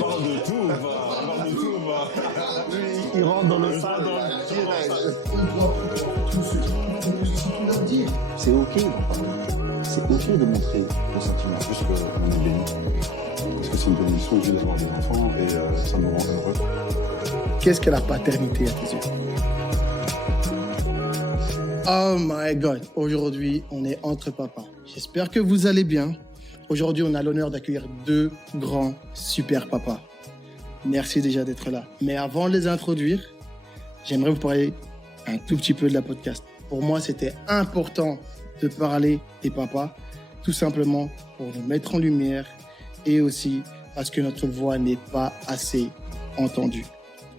parle de tout, parle de tout, Il rentre dans le sale, direct. C'est ok d'en parler. C'est ok de montrer le sentiment. Juste qu'on est béni. Parce que c'est une bénédiction de Dieu d'avoir des enfants et ça me rend heureux. Qu'est-ce que la paternité à tes yeux? Oh my God, aujourd'hui, on est entre papas. J'espère que vous allez bien. Aujourd'hui, on a l'honneur d'accueillir deux grands super papas. Merci déjà d'être là. Mais avant de les introduire, j'aimerais vous parler un tout petit peu de la podcast. Pour moi, c'était important de parler des papas, tout simplement pour nous mettre en lumière et aussi parce que notre voix n'est pas assez entendue.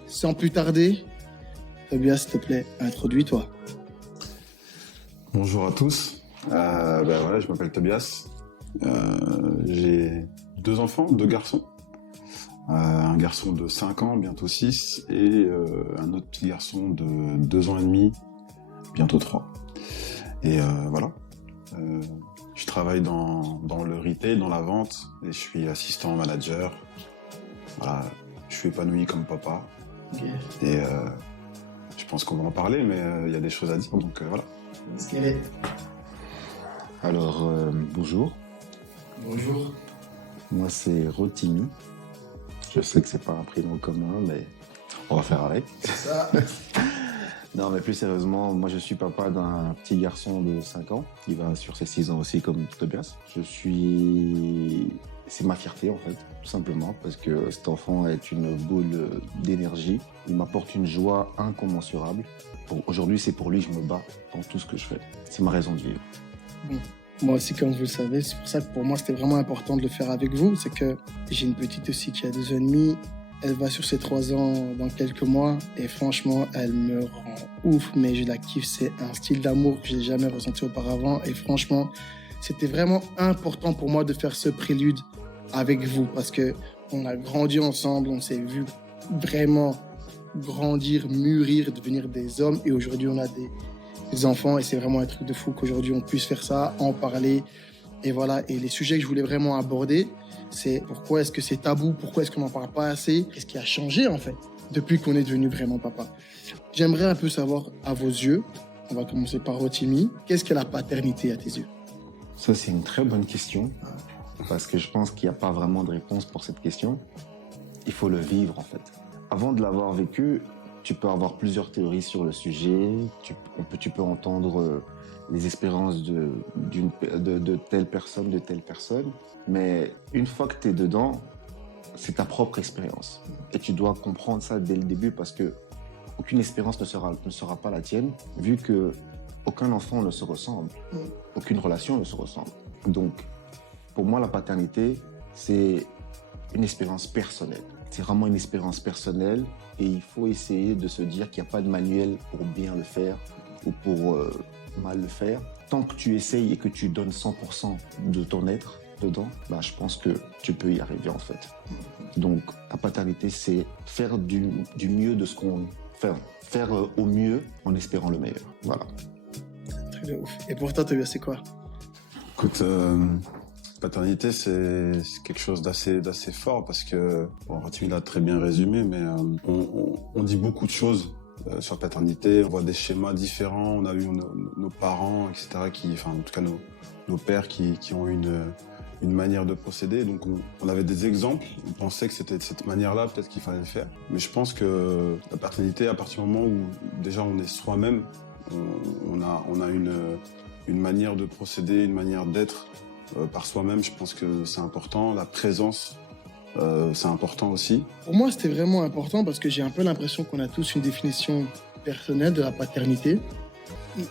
Sans plus tarder, Tobias, s'il te plaît, introduis-toi. Bonjour à tous. Voilà, je m'appelle Tobias. J'ai deux enfants, deux garçons. Un garçon de 5 ans, bientôt 6, et un autre petit garçon de 2 ans et demi, bientôt 3. Et voilà. Je travaille dans le retail, dans la vente, et je suis assistant manager. Voilà, je suis épanoui comme papa. Okay. Et je pense qu'on va en parler, mais il y a des choses à dire, donc voilà. Alors, bonjour. Bonjour. Moi, c'est Rotimi. Je sais que c'est pas un prénom commun, mais on va faire avec. C'est ça. Non, mais plus sérieusement, moi, je suis papa d'un petit garçon de 5 ans. Il va sur ses 6 ans aussi, comme Tobias. C'est ma fierté, en fait, tout simplement, parce que cet enfant est une boule d'énergie. Il m'apporte une joie incommensurable. Aujourd'hui, c'est pour lui que je me bats dans tout ce que je fais. C'est ma raison de vivre. Bon. Moi aussi, comme vous le savez, c'est pour ça que pour moi, c'était vraiment important de le faire avec vous. C'est que j'ai une petite aussi qui a 2 ans et demi. Elle va sur ses 3 ans dans quelques mois. Et franchement, elle me rend ouf, mais je la kiffe. C'est un style d'amour que j'ai jamais ressenti auparavant. Et franchement, c'était vraiment important pour moi de faire ce prélude avec vous parce que on a grandi ensemble, on s'est vu vraiment grandir, mûrir, devenir des hommes. Et aujourd'hui, on a des enfants et c'est vraiment un truc de fou qu'aujourd'hui on puisse faire ça, en parler et voilà. Et les sujets que je voulais vraiment aborder, c'est pourquoi est-ce que c'est tabou, pourquoi est-ce qu'on n'en parle pas assez, qu'est-ce qui a changé en fait depuis qu'on est devenu vraiment papa. J'aimerais un peu savoir à vos yeux, on va commencer par Rotimi, qu'est-ce que la paternité à tes yeux? Ça, c'est une très bonne question parce que je pense qu'il n'y a pas vraiment de réponse pour cette question. Il faut le vivre en fait. Avant de l'avoir vécu, tu peux avoir plusieurs théories sur le sujet, tu peux entendre les expériences de telle personne, mais une fois que tu es dedans, c'est ta propre expérience. Et tu dois comprendre ça dès le début parce que aucune expérience ne sera pas la tienne, vu que aucun enfant ne se ressemble, aucune relation ne se ressemble. Donc, pour moi, la paternité, c'est une expérience personnelle. C'est vraiment une expérience personnelle et il faut essayer de se dire qu'il n'y a pas de manuel pour bien le faire ou pour mal le faire. Tant que tu essayes et que tu donnes 100% de ton être dedans, je pense que tu peux y arriver en fait. Donc la paternité, c'est faire du mieux de ce qu'on fait, faire au mieux en espérant le meilleur. Voilà. Très de ouf. Et pour toi, Tobias, c'est quoi? Écoute, paternité, c'est quelque chose d'assez fort parce que, Rotimi l'a très bien résumé, mais on dit beaucoup de choses sur paternité. On voit des schémas différents. On a eu nos parents, etc., en tout cas nos pères qui ont une manière de procéder. Donc on avait des exemples. On pensait que c'était de cette manière-là, peut-être qu'il fallait le faire. Mais je pense que la paternité, à partir du moment où déjà on est soi-même, on a une manière de procéder, une manière d'être par soi-même. Je pense que c'est important. La présence, c'est important aussi. Pour moi, c'était vraiment important parce que j'ai un peu l'impression qu'on a tous une définition personnelle de la paternité.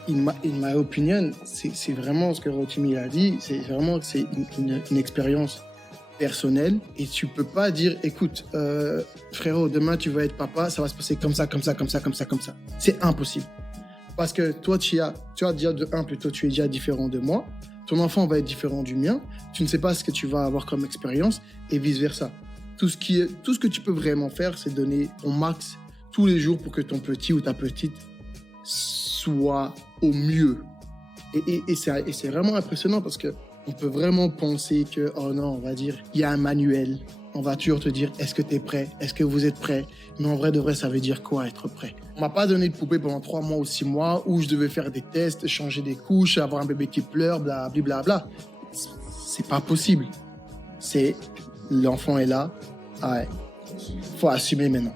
In my opinion, c'est vraiment ce que Rotimi a dit, c'est une expérience personnelle et tu peux pas dire, écoute, frérot, demain tu vas être papa, ça va se passer comme ça. C'est impossible. Parce que toi, tu as déjà de 1 plutôt, tu es déjà différent de moi. Ton enfant va être différent du mien. Tu ne sais pas ce que tu vas avoir comme expérience et vice-versa. Tout ce que tu peux vraiment faire, c'est donner ton max tous les jours pour que ton petit ou ta petite soit au mieux. Et c'est vraiment impressionnant parce qu'on peut vraiment penser que, oh non, on va dire, il y a un manuel on va toujours te dire, est-ce que tu es prêt? Est-ce que vous êtes prêt? Mais en vrai, de vrai, ça veut dire quoi être prêt? On m'a pas donné de poupée pendant 3 mois ou 6 mois où je devais faire des tests, changer des couches, avoir un bébé qui pleure, blablabla. C'est pas possible. C'est l'enfant est là. Ah ouais. Faut assumer maintenant.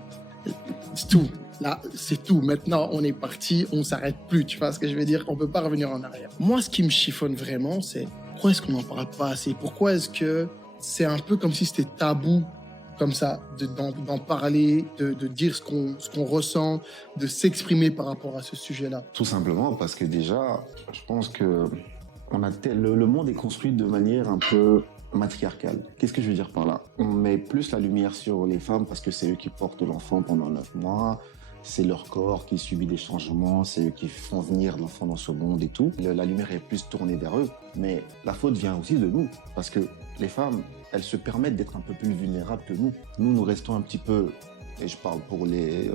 C'est tout. Là, c'est tout. Maintenant, on est parti, on s'arrête plus. Tu vois ce que je veux dire? On peut pas revenir en arrière. Moi, ce qui me chiffonne vraiment, c'est pourquoi est-ce qu'on n'en parle pas assez? Pourquoi est-ce que c'est un peu comme si c'était tabou, comme ça, d'en parler, de dire ce qu'on ressent, de s'exprimer par rapport à ce sujet-là? Tout simplement parce que déjà, je pense que le monde est construit de manière un peu matriarcale. Qu'est-ce que je veux dire par là? On met plus la lumière sur les femmes parce que c'est eux qui portent l'enfant pendant 9 mois, c'est leur corps qui subit des changements, c'est eux qui font venir l'enfant dans ce monde et tout. La lumière est plus tournée vers eux, mais la faute vient aussi de nous parce que les femmes, elles se permettent d'être un peu plus vulnérables que nous. Nous restons un petit peu, et je parle pour les...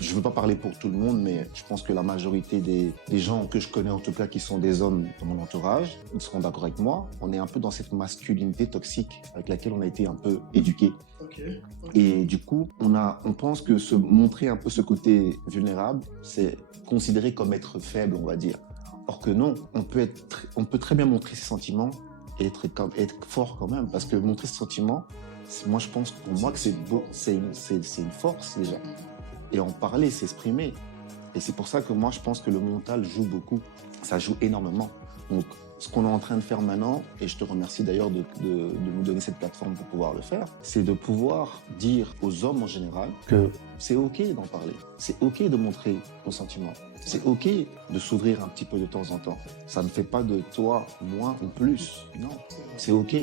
je veux pas parler pour tout le monde, mais je pense que la majorité des gens que je connais, en tout cas, qui sont des hommes dans mon entourage, ils seront d'accord avec moi, on est un peu dans cette masculinité toxique avec laquelle on a été un peu éduqués. Okay. Et du coup, on pense que se montrer un peu ce côté vulnérable, c'est considéré comme être faible, on va dire. Or que non, on peut très bien montrer ses sentiments et être fort quand même, parce que montrer ses sentiments, moi je pense pour moi que c'est beau, c'est une force déjà. Et en parler, s'exprimer. Et c'est pour ça que moi je pense que le mental joue beaucoup, ça joue énormément. Donc ce qu'on est en train de faire maintenant, et je te remercie d'ailleurs de nous donner cette plateforme pour pouvoir le faire, c'est de pouvoir dire aux hommes en général que c'est ok d'en parler, c'est ok de montrer nos sentiments, c'est ok de s'ouvrir un petit peu de temps en temps. Ça ne fait pas de toi moins ou plus, non, c'est ok,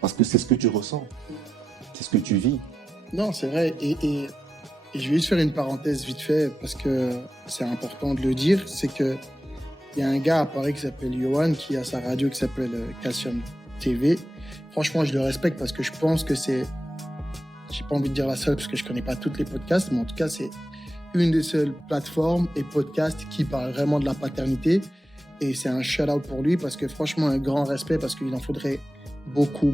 parce que c'est ce que tu ressens, c'est ce que tu vis. Non, c'est vrai, et je vais juste faire une parenthèse vite fait, parce que c'est important de le dire, c'est que il y a un gars à Paris qui s'appelle Johan, qui a sa radio qui s'appelle Calcium TV. Franchement, je le respecte parce que je pense que c'est, j'ai pas envie de dire la seule parce que je connais pas toutes les podcasts, mais en tout cas, c'est une des seules plateformes et podcasts qui parlent vraiment de la paternité. Et c'est un shout-out pour lui parce que franchement, un grand respect parce qu'il en faudrait beaucoup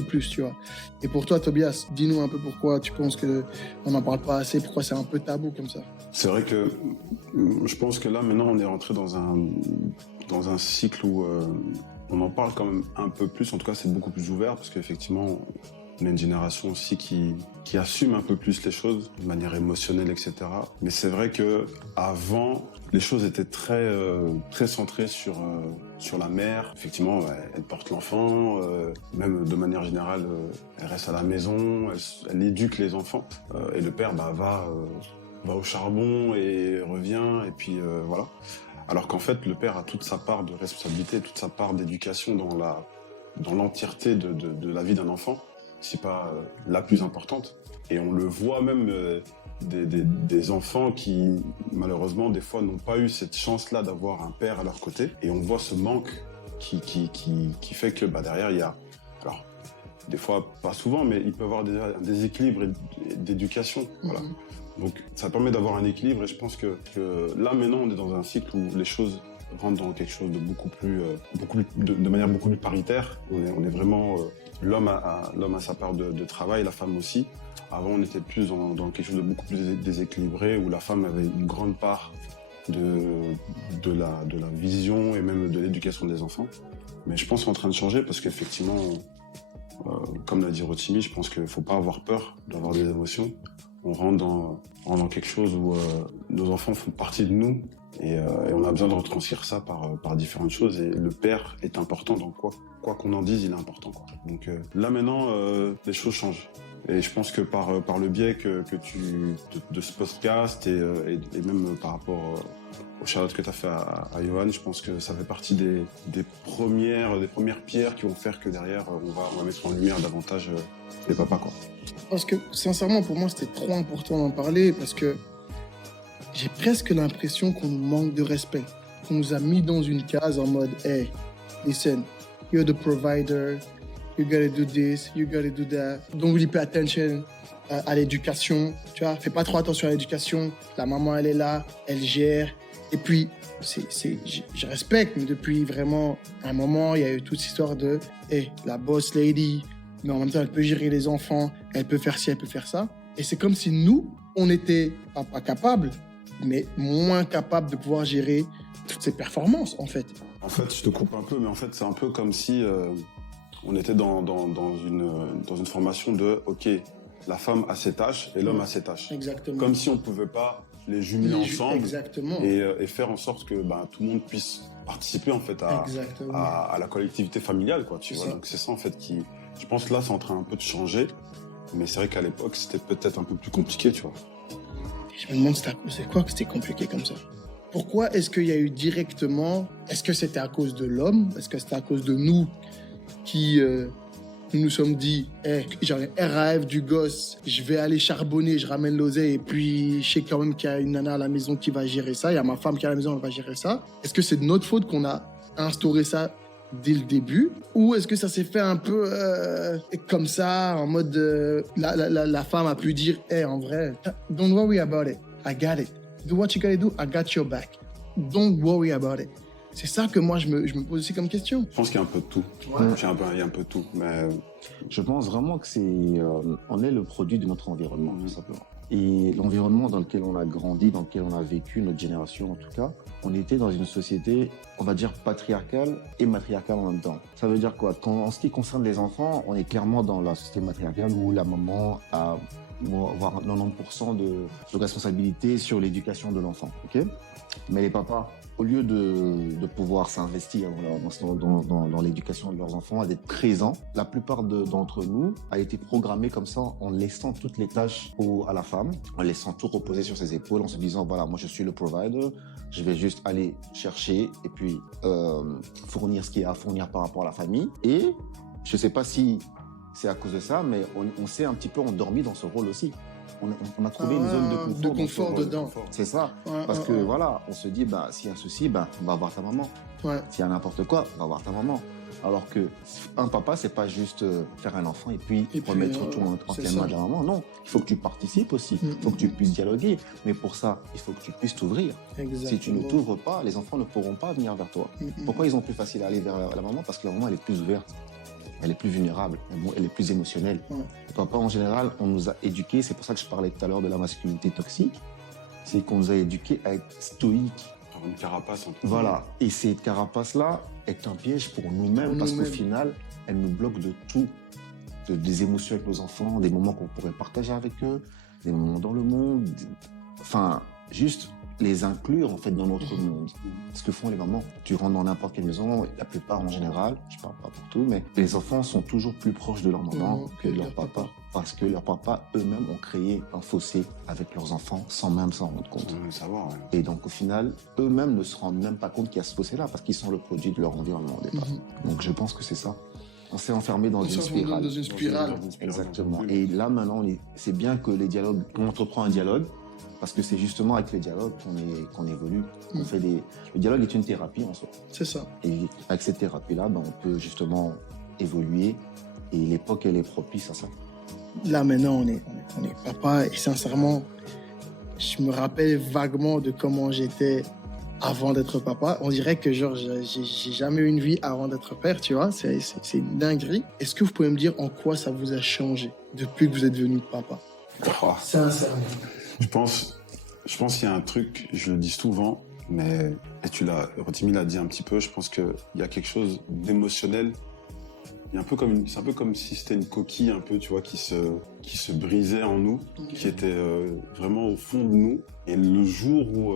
plus, tu vois. Et pour toi, Tobias, dis-nous un peu pourquoi tu penses qu'on n'en parle pas assez, pourquoi c'est un peu tabou comme ça. C'est vrai que je pense que là, maintenant, on est rentré dans un cycle où on en parle quand même un peu plus. En tout cas, c'est beaucoup plus ouvert parce qu'effectivement, on a une génération aussi qui assume un peu plus les choses de manière émotionnelle, etc. Mais c'est vrai que avant, les choses étaient très centrées sur la mère. Effectivement, elle porte l'enfant, même de manière générale, elle reste à la maison, elle éduque les enfants. Et le père va au charbon et revient, et puis voilà. Alors qu'en fait, le père a toute sa part de responsabilité, toute sa part d'éducation dans l'entièreté de la vie d'un enfant, si pas la plus importante. Et on le voit même des enfants qui, malheureusement, des fois, n'ont pas eu cette chance-là d'avoir un père à leur côté. Et on voit ce manque qui fait que derrière, il y a... Alors, des fois, pas souvent, mais il peut y avoir un déséquilibre d'éducation. Voilà. Donc, ça permet d'avoir un équilibre et je pense que là, maintenant, on est dans un cycle où les choses rentrent dans quelque chose de de manière beaucoup plus paritaire. On est vraiment... l'homme a sa part de travail, la femme aussi. Avant, on était plus dans quelque chose de beaucoup plus déséquilibré où la femme avait une grande part de la vision et même de l'éducation des enfants. Mais je pense que c'est en train de changer parce qu'effectivement, comme l'a dit Rotimi, je pense qu'il ne faut pas avoir peur d'avoir des émotions. On rentre dans quelque chose où nos enfants font partie de nous et on a besoin de retranscrire ça par différentes choses. Et le père est important, donc quoi qu'on en dise, il est important, quoi. Donc là maintenant, les choses changent. Et je pense que par le biais de ce podcast et même par rapport au shout-out que tu as fait à Johan, je pense que ça fait partie des premières pierres qui vont faire que derrière, on va mettre en lumière davantage les papas, quoi. Parce que, sincèrement, pour moi, c'était trop important d'en parler parce que j'ai presque l'impression qu'on nous manque de respect. Qu'on nous a mis dans une case en mode « Hey, listen, you're the provider, you gotta do this, you gotta do that. Don't really pay attention à l'éducation. Tu vois, fais pas trop attention à l'éducation. La maman, elle est là, elle gère. » Et puis, je respecte, mais depuis vraiment un moment, il y a eu toute cette histoire de hey, la boss lady, mais en même temps, elle peut gérer les enfants, elle peut faire ci, elle peut faire ça. Et c'est comme si nous, on était pas capables, mais moins capables de pouvoir gérer toutes ces performances, en fait. En fait, je te coupe un peu, mais en fait, c'est un peu comme si on était dans une formation de, OK, la femme a ses tâches et l'homme a ses tâches. Exactement. Comme si on ne pouvait pas les jumeler ensemble. Exactement. Et faire en sorte que tout le monde puisse participer en fait à la collectivité familiale, quoi. Tu vois. Donc c'est ça en fait qui, je pense que là, c'est en train un peu de changer. Mais c'est vrai qu'à l'époque, c'était peut-être un peu plus compliqué, tu vois. Je me demande c'est quoi que c'était compliqué comme ça. Pourquoi est-ce qu'il y a eu directement... Est-ce que c'était à cause de l'homme? Est-ce que c'était à cause de nous qui nous sommes dit genre RAF du gosse, je vais aller charbonner, je ramène l'oseille et puis je sais quand même qu'il y a une nana à la maison qui va gérer ça, il y a ma femme qui est à la maison, elle va gérer ça. Est-ce que c'est de notre faute qu'on a instauré ça dès le début, ou est-ce que ça s'est fait un peu comme ça, en mode la femme a pu dire en vrai, don't worry about it, I got it, do what you gotta do, I got your back, don't worry about it. C'est ça que moi je me pose aussi comme question. Je pense qu'il y a un peu de tout. Ouais. Il y a un peu de tout, mais Je pense vraiment que on est le produit de notre environnement, tout simplement. Et l'environnement dans lequel on a grandi, dans lequel on a vécu, notre génération en tout cas, on était dans une société, on va dire, patriarcale et matriarcale en même temps. Ça veut dire quoi? En ce qui concerne les enfants, on est clairement dans la société matriarcale où la maman a voire 90% de responsabilité sur l'éducation de l'enfant. Okay, mais les papas, au lieu de pouvoir s'investir dans l'éducation de leurs enfants, d'être présents, la plupart d'entre nous a été programmé comme ça en laissant toutes les tâches à la femme, en laissant tout reposer sur ses épaules, en se disant voilà, moi je suis le provider, je vais juste aller chercher et puis fournir ce qu'il y a à fournir par rapport à la famille. Et je ne sais pas si c'est à cause de ça, mais on s'est un petit peu endormi dans ce rôle aussi. On a trouvé une zone de confort dedans. C'est ça. Parce que voilà, on se dit, s'il y a un souci, on va voir ta maman. Ouais. S'il y a n'importe quoi, on va voir ta maman. Alors que un papa, c'est pas juste faire un enfant et puis remettre tout entièrement à la maman. Non, il faut que tu participes aussi. Il faut que tu puisses dialoguer. Mais pour ça, il faut que tu puisses t'ouvrir. Si tu ne t'ouvres pas, les enfants ne pourront pas venir vers toi. Pourquoi ils ont plus facile à aller vers la maman? Parce que la maman, elle est plus ouverte. Elle est plus vulnérable, elle est plus émotionnelle. Le papa, en général, on nous a éduqués, c'est pour ça que je parlais tout à l'heure de la masculinité toxique, c'est qu'on nous a éduqués à être stoïques. Une carapace un peu. Voilà, et cette carapace-là est un piège pour nous-mêmes, parce qu'au final, elle nous bloque de tout. Des émotions avec nos enfants, des moments qu'on pourrait partager avec eux, des moments dans le monde, enfin, juste les inclure en fait dans notre monde. Ce que font les mamans. Tu rentres dans n'importe quelle maison, la plupart en général, je parle pas pour tout, mais les enfants sont toujours plus proches de leur maman que de leur papa. Parce que leurs papas eux-mêmes ont créé un fossé avec leurs enfants sans même s'en rendre compte. Savoir, ouais. Et donc au final, eux-mêmes ne se rendent même pas compte qu'il y a ce fossé-là parce qu'ils sont le produit de leur environnement au départ. Donc je pense que c'est ça. On s'est enfermé dans une spirale. Dans une spirale. Exactement. Et là maintenant, c'est bien que les dialogues, on entreprend un dialogue. Parce que c'est justement avec les dialogues qu'on évolue. Le dialogue est une thérapie en soi. C'est ça. Et avec cette thérapie-là, on peut justement évoluer. Et l'époque, elle est propice à ça. Là, maintenant, on est papa. Et sincèrement, je me rappelle vaguement de comment j'étais avant d'être papa. On dirait que genre, j'ai jamais eu une vie avant d'être père, tu vois. C'est une dinguerie. Est-ce que vous pouvez me dire en quoi ça vous a changé depuis que vous êtes devenu papa? Sincèrement. Je pense qu'il y a un truc, je le dis souvent, mais Rotimi l'a dit un petit peu, je pense qu'il y a quelque chose d'émotionnel. C'est un peu comme si c'était une coquille un peu, tu vois, qui se brisait en nous, qui était vraiment au fond de nous. Et le jour où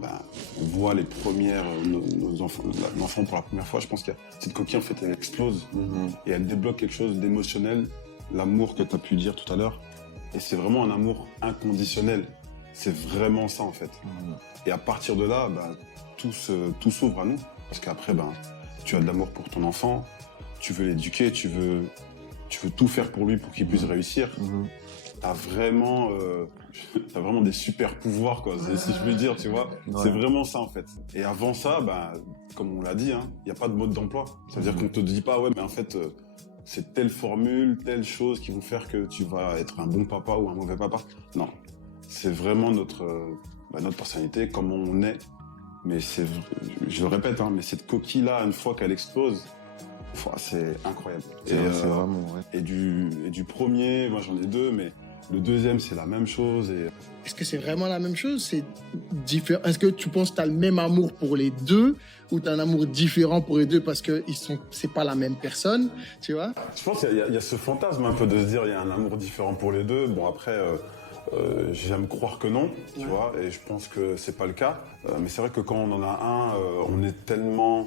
on voit les premières, nos enfants, l'enfant pour la première fois, je pense que cette coquille en fait elle explose et elle débloque quelque chose d'émotionnel, l'amour que tu as pu dire tout à l'heure. Et c'est vraiment un amour inconditionnel. C'est vraiment ça, en fait. Et à partir de là, tout s'ouvre à nous. Parce qu'après, tu as de l'amour pour ton enfant, tu veux l'éduquer, tu veux tout faire pour lui pour qu'il puisse réussir. T'as vraiment des super pouvoirs, quoi, si je peux dire, tu vois. Ouais. C'est vraiment ça, en fait. Et avant ça, comme on l'a dit, il n'y a pas de mode d'emploi. C'est-à-dire qu'on te dit pas, ouais, mais en fait... c'est telle formule, telle chose qui vont faire que tu vas être un bon papa ou un mauvais papa. Non, c'est vraiment notre personnalité, comment on est. Mais je le répète, mais cette coquille-là, une fois qu'elle explose, C'est incroyable. C'est vraiment vrai. Et du premier, moi j'en ai 2, mais le deuxième c'est la même chose. Et Est-ce que c'est vraiment la même chose? C'est différent. Est-ce que tu penses que tu as le même amour pour les deux ou tu as un amour différent pour les deux parce que c'est pas la même personne, tu vois? je pense qu'il y a ce fantasme un peu de se dire il y a un amour différent pour les deux. Bon après, j'aime croire que non, tu vois, et je pense que c'est pas le cas. Mais c'est vrai que quand on en a un, on est tellement,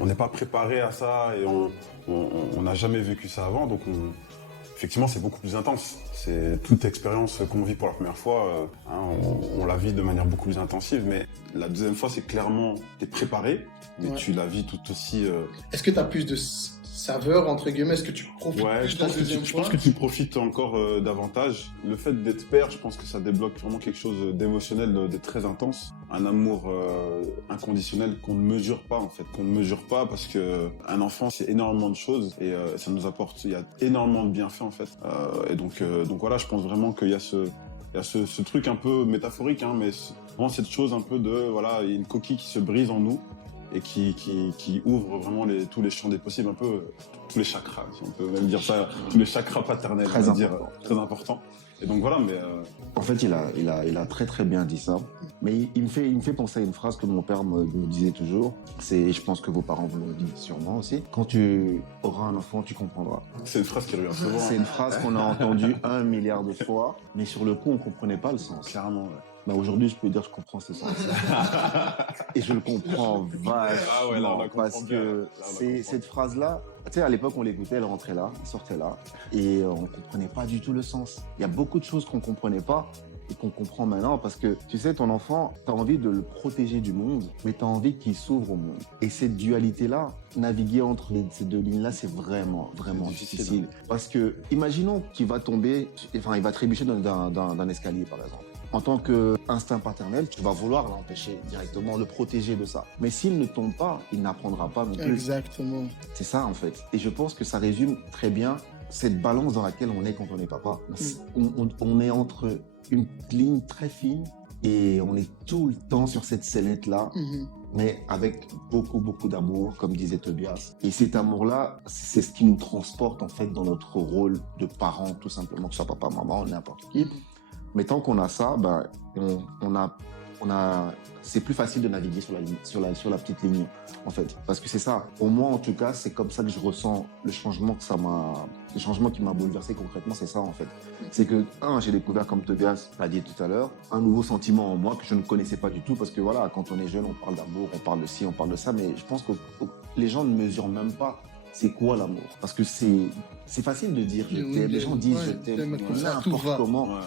on n'est pas préparé à ça et on n'a jamais vécu ça avant, donc effectivement, c'est beaucoup plus intense. C'est toute expérience qu'on vit pour la première fois, on la vit de manière beaucoup plus intensive. Mais la deuxième fois, c'est clairement, t'es préparé, mais tu la vis tout aussi. Est-ce que tu as plus de saveur, entre guillemets? Est-ce que tu profites plus je de la pense que deuxième je fois? pense que tu profites encore davantage. Le fait d'être père, je pense que ça débloque vraiment quelque chose d'émotionnel, de très intense. Un amour inconditionnel qu'on ne mesure pas en fait, qu'on ne mesure pas parce que un enfant c'est énormément de choses et ça nous apporte, il y a énormément de bienfaits en fait. Et donc voilà, je pense vraiment qu'il y a ce truc un peu métaphorique, hein, mais vraiment cette chose un peu de voilà, il y a une coquille qui se brise en nous et qui ouvre vraiment tous les champs des possibles, un peu tous les chakras, si on peut même dire ça, tous les chakras paternels, Très on va dire, important. très important. Et donc voilà, mais En fait, il a très très bien dit ça. Mais il me fait penser à une phrase que mon père me disait toujours. C'est, je pense que vos parents vous l'ont dit sûrement aussi. Quand tu auras un enfant, tu comprendras. c'est une phrase qui revient souvent. C'est une phrase qu'on a entendue 1 milliard de fois, mais sur le coup, on comprenait pas le sens. Clairement, ouais. Bah aujourd'hui, je peux dire que je comprends ce sens. Et je le comprends vachement Ah ouais, là, on la comprend parce bien, là. que Là, on la c'est comprend. cette phrase-là. Tu sais, à l'époque, on l'écoutait, elle rentrait là, elle sortait là, et on comprenait pas du tout le sens. Il y a beaucoup de choses qu'on comprenait pas et qu'on comprend maintenant parce que, tu sais, ton enfant, tu as envie de le protéger du monde, mais tu as envie qu'il s'ouvre au monde. Et cette dualité-là, naviguer entre ces deux lignes-là, c'est vraiment, vraiment C'est difficile. difficile. Parce que, imaginons qu'il va tomber, enfin, il va trébucher d'un escalier, par exemple. En tant qu'instinct paternel, tu vas vouloir l'empêcher directement, le protéger de ça. Mais s'il ne tombe pas, il n'apprendra pas non plus. Exactement. C'est ça, en fait. Et je pense que ça résume très bien cette balance dans laquelle on est quand on est papa. On est entre une ligne très fine et on est tout le temps sur cette sellette-là, mais avec beaucoup, beaucoup d'amour, comme disait Tobias. Et cet amour-là, c'est ce qui nous transporte, en fait, dans notre rôle de parent, tout simplement, que ce soit papa, maman, n'importe qui. Mais tant qu'on a ça, ben, c'est plus facile de naviguer sur la petite ligne, en fait. Parce que c'est ça. Pour moi, en tout cas, c'est comme ça que je ressens le changement qui m'a bouleversé concrètement, c'est ça, en fait. C'est que, j'ai découvert, comme Tobias l'a dit tout à l'heure, un nouveau sentiment en moi que je ne connaissais pas du tout. Parce que voilà, quand on est jeune, on parle d'amour, on parle de ci, on parle de ça. Mais je pense que les gens ne mesurent même pas c'est quoi l'amour. Parce que c'est facile de dire je t'aime. Les gens disent je t'aime n'importe comment. Ouais.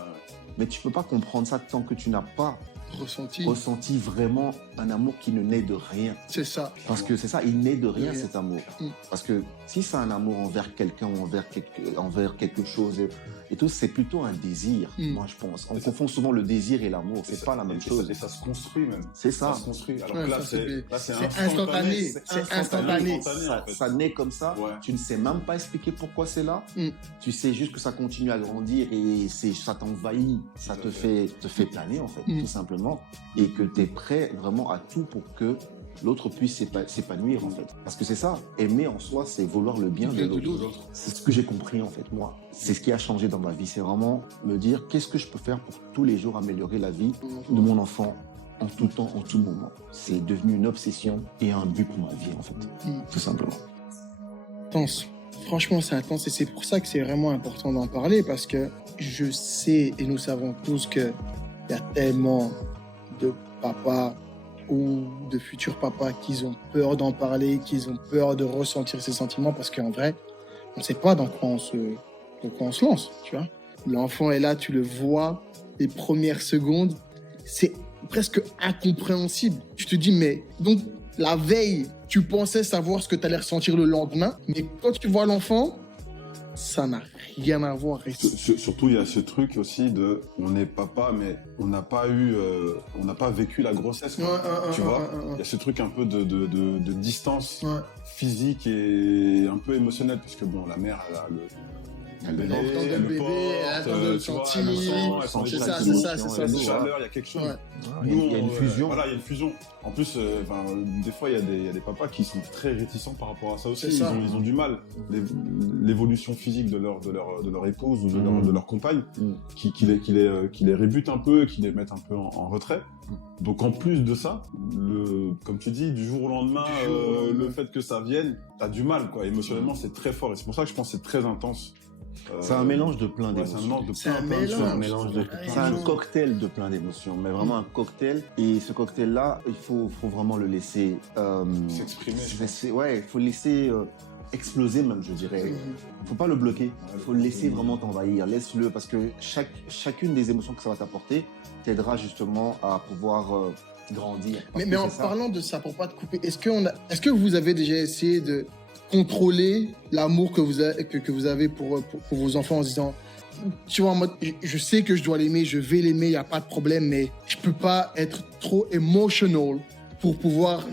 Mais tu peux pas comprendre ça tant que tu n'as pas Ressenti. vraiment un amour qui ne naît de rien. C'est ça. Parce que c'est ça, il naît de rien, Oui. cet amour. Parce que si c'est un amour envers quelqu'un ou envers quelque chose et tout, c'est plutôt un désir, moi je pense. On confond souvent le désir et l'amour, c'est pas la même chose. Et ça se construit même. C'est ça. Ça se construit. Alors Ouais, que là, c'est c'est instantané. C'est instantané. en fait. Ça naît comme ça, Ouais. tu ne sais même pas expliquer pourquoi c'est là. Tu sais juste que ça continue à grandir et ça t'envahit, ça te fait planer en fait, tout simplement. Et que tu es prêt vraiment à tout pour que l'autre puisse s'épanouir en fait. Parce que c'est ça, aimer en soi, c'est vouloir le bien de l'autre. C'est ce que j'ai compris en fait, moi. C'est ce qui a changé dans ma vie, c'est vraiment me dire qu'est-ce que je peux faire pour tous les jours améliorer la vie de mon enfant en tout temps, en tout moment. C'est devenu une obsession et un but pour ma vie en fait, tout simplement. Intense. Franchement, c'est intense et c'est pour ça que c'est vraiment important d'en parler parce que je sais et nous savons tous qu'il y a tellement de papas ou de futurs papas qui ont peur d'en parler, qui ont peur de ressentir ces sentiments parce qu'en vrai, on ne sait pas dans quoi on se lance, tu vois. L'enfant est là, tu le vois, les premières secondes, c'est presque incompréhensible. Tu te dis, mais donc la veille, tu pensais savoir ce que tu allais ressentir le lendemain, mais quand tu vois l'enfant, ça n'a rien à voir. Surtout, il y a ce truc aussi de, on est papa, mais on n'a pas vécu la grossesse, quoi. Tu vois, il y a ce truc un peu de distance physique et un peu émotionnelle, parce que bon, la mère, elle a le bébé, elle le porte, tu vois, ressenti. elles le sentent, elles sont C'est les ça, choses, c'est ça, c'est il y ça. a une c'est ça. chaleur, il y a quelque chose. Ouais. Il y a une fusion. Voilà, il y a une fusion. En plus, des fois, il y a des papas qui sont très réticents par rapport à ça aussi. C'est ça. Ils ont du mal. L'évolution physique de leur épouse ou de leur compagne qui les rébute un peu, qui les mettent un peu en retrait. Donc en plus de ça, comme tu dis, du jour au lendemain, le fait que ça vienne, t'as du mal, quoi. Émotionnellement, c'est très fort. Et c'est pour ça que je pense que c'est très intense. C'est un mélange de plein Ouais, d'émotions. C'est un mélange. C'est un mélange de. Ouais, C'est un ouais. cocktail de plein d'émotions, mais vraiment un cocktail. Et ce cocktail-là, il faut vraiment le laisser. S'exprimer, je pense. Ouais, il faut le laisser exploser même, je dirais. Faut pas le bloquer. Il faut le laisser vraiment t'envahir. Laisse-le parce que chacune des émotions que ça va t'apporter t'aidera justement à pouvoir grandir. Parce Mais que en c'est ça. parlant de ça, pour pas te couper, est-ce que vous avez déjà essayé de contrôler l'amour que vous avez pour vos enfants en se disant, tu vois, en mode, je sais que je dois l'aimer, je vais l'aimer, il n'y a pas de problème, mais je peux pas être trop emotional pour pouvoir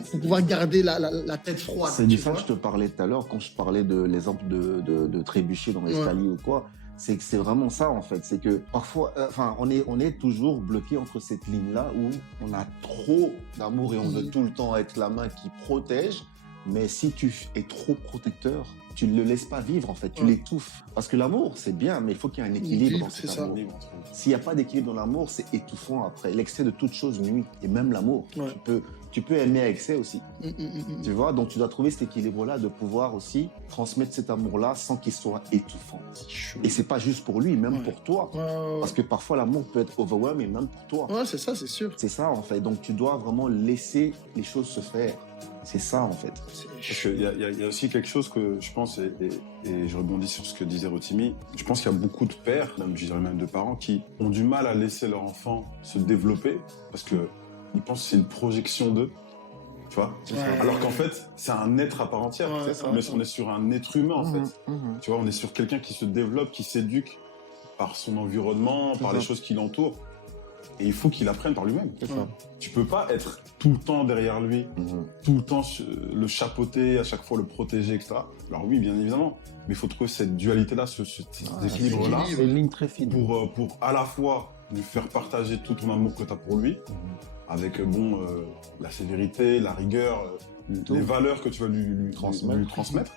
garder la tête froide. C'est de tu ça que vois. je te parlais tout à l'heure quand je parlais de l'exemple de trébucher dans l'escalier ou quoi. C'est que c'est vraiment ça en fait. C'est que parfois, on est toujours bloqué entre cette ligne-là où on a trop d'amour et on veut tout le temps être la main qui protège. Mais si tu es trop protecteur, tu ne le laisses pas vivre en fait, tu l'étouffes. Parce que l'amour, c'est bien, mais il faut qu'il y ait un équilibre dans cet c'est ça. amour. S'il n'y a pas d'équilibre dans l'amour, c'est étouffant après. L'excès de toute chose nuit. Et même l'amour. Ouais. Tu peux aimer à excès aussi. Tu vois, donc tu dois trouver cet équilibre-là de pouvoir aussi transmettre cet amour-là sans qu'il soit étouffant. Et c'est pas juste pour lui, même pour toi. Parce que parfois l'amour peut être overwhelming, même pour toi. Ouais, c'est ça, c'est sûr. C'est ça en fait. Donc tu dois vraiment laisser les choses se faire. C'est ça en fait. Parce qu'il y a aussi quelque chose que je pense, et je rebondis sur ce que disait Rotimi, je pense qu'il y a beaucoup de pères, même, je dirais même de parents, qui ont du mal à laisser leur enfant se développer parce qu'ils pensent que c'est une projection d'eux. Tu vois. Alors qu'en fait, c'est un être à part entière. Ouais, On est sur un être humain, en fait. Tu vois, on est sur quelqu'un qui se développe, qui s'éduque par son environnement, par les choses qui l'entourent. Et il faut qu'il apprenne par lui-même. Tu peux pas être tout le temps derrière lui, tout le temps le chapeauter, à chaque fois le protéger, etc. Alors oui, bien évidemment, mais il faut trouver cette dualité-là, cet équilibre-là, C'est une ligne très fine. pour à la fois lui faire partager tout ton amour que tu as pour lui, avec la sévérité, la rigueur, les valeurs que tu vas lui transmettre.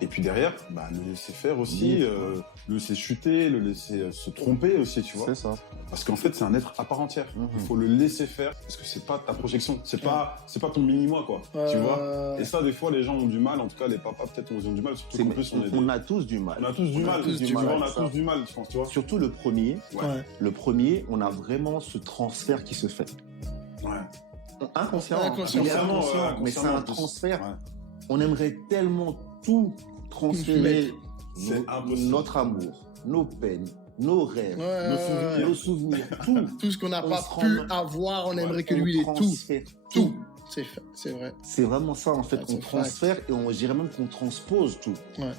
Et puis derrière, le laisser faire aussi, le laisser chuter, le laisser se tromper aussi, tu vois. C'est ça. Parce qu'en fait, c'est un être à part entière. Il faut le laisser faire parce que c'est pas ta projection, c'est pas ton mini-moi, quoi. Tu vois. Et ça, des fois, les gens ont du mal, en tout cas, les papas, peut-être, ont du mal, surtout qu'en plus, on a tous du mal. On a tous du mal, je pense, tu vois. Surtout le premier. Ouais. Le premier, on a vraiment ce transfert qui se fait. Ouais. Inconscient. Inconsciemment, Mais c'est un en plus. transfert. Ouais. On aimerait tellement tout transférer. C'est impossible. Notre amour, nos peines, nos rêves, nos souvenirs, tout. Tout ce qu'on n'a On pas se rend pu même- avoir, on aimerait que On lui ait tout. transfère Tout. C'est vrai. C'est vraiment ça en fait. Ouais, On c'est transfère et on dirait même qu'on transpose tout. Ouais.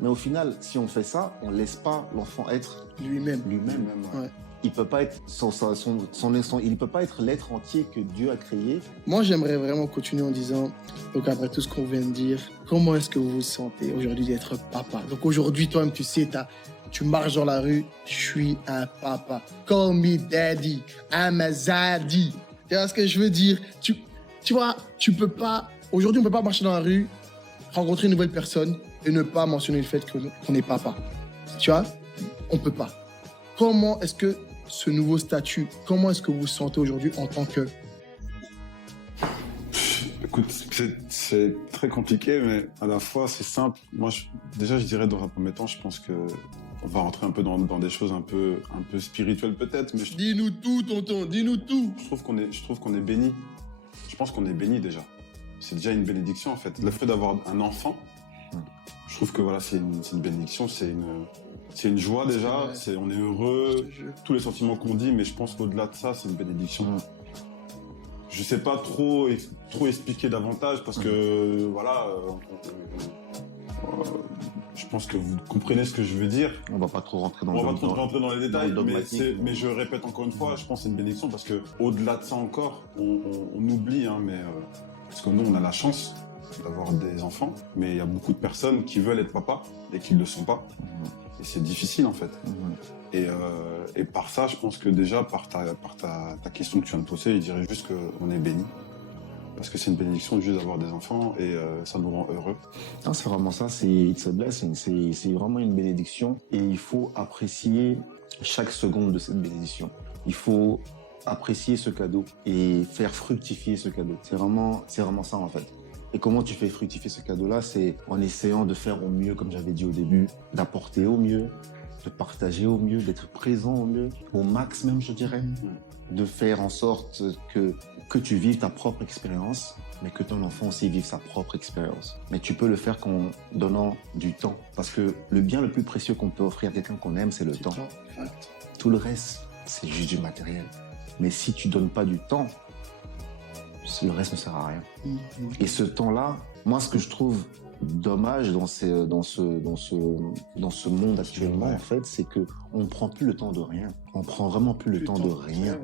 Mais au final, si on fait ça, on laisse pas l'enfant être Lui-même. lui-même. Ouais. Il peut pas être il peut pas être l'être entier que Dieu a créé. Moi, j'aimerais vraiment continuer en disant, donc après tout ce qu'on vient de dire, comment est-ce que vous vous sentez aujourd'hui d'être papa? Donc aujourd'hui, toi-même, tu sais, tu marches dans la rue, je suis un papa. Call me daddy, I'm a zaddy. Tu vois ce que je veux dire? Tu vois, tu peux pas, aujourd'hui, on peut pas marcher dans la rue, rencontrer une nouvelle personne et ne pas mentionner le fait qu'on est papa. Tu vois? On peut pas. Comment est-ce que ce nouveau statut, comment est-ce que vous vous sentez aujourd'hui en tant que... Écoute, c'est très compliqué, mais à la fois, c'est simple. Moi, je dirais dans un premier temps, je pense que on va rentrer un peu dans des choses un peu spirituelles peut-être, mais Dis-nous tout, tonton, dis-nous tout. je trouve qu'on est béni. Je pense qu'on est béni déjà. C'est déjà une bénédiction en fait. Le fait d'avoir un enfant, je trouve que voilà, c'est une bénédiction, c'est une joie déjà. On est heureux, tous les sentiments qu'on dit, mais je pense qu'au-delà de ça, c'est une bénédiction. Je sais pas trop expliquer davantage parce que voilà, je pense que vous comprenez ce que je veux dire. On va pas trop rentrer dans On va pas trop rentrer dans les détails, le dogmatique. mais je répète encore une fois, je pense que c'est une bénédiction parce que au-delà de ça encore, on oublie, hein, mais parce que nous on a la chance d'avoir des enfants, mais il y a beaucoup de personnes qui veulent être papa et qui ne le sont pas. c'est difficile, en fait. Et par ça, je pense que déjà, par ta question que tu viens de poser, je dirais juste qu'on est béni. Parce que c'est une bénédiction juste d'avoir des enfants et ça nous rend heureux. Non, c'est vraiment ça, it's a blessing, c'est vraiment une bénédiction et il faut apprécier chaque seconde de cette bénédiction. Il faut apprécier ce cadeau et faire fructifier ce cadeau. C'est vraiment ça en fait. Et comment tu fais fructifier ce cadeau-là? C'est en essayant de faire au mieux, comme j'avais dit au début, d'apporter au mieux, de partager au mieux, d'être présent au mieux, au max même, je dirais. De faire en sorte que tu vives ta propre expérience, mais que ton enfant aussi vive sa propre expérience. Mais tu peux le faire qu'en donnant du temps. Parce que le bien le plus précieux qu'on peut offrir à quelqu'un qu'on aime, c'est le temps. Tout le reste, c'est juste du matériel. Mais si tu donnes pas du temps, le reste ne sert à rien. Et ce temps-là, moi, ce que je trouve dommage dans ce monde actuellement, en fait, c'est que on prend plus le temps de rien. On prend vraiment plus le temps de rien.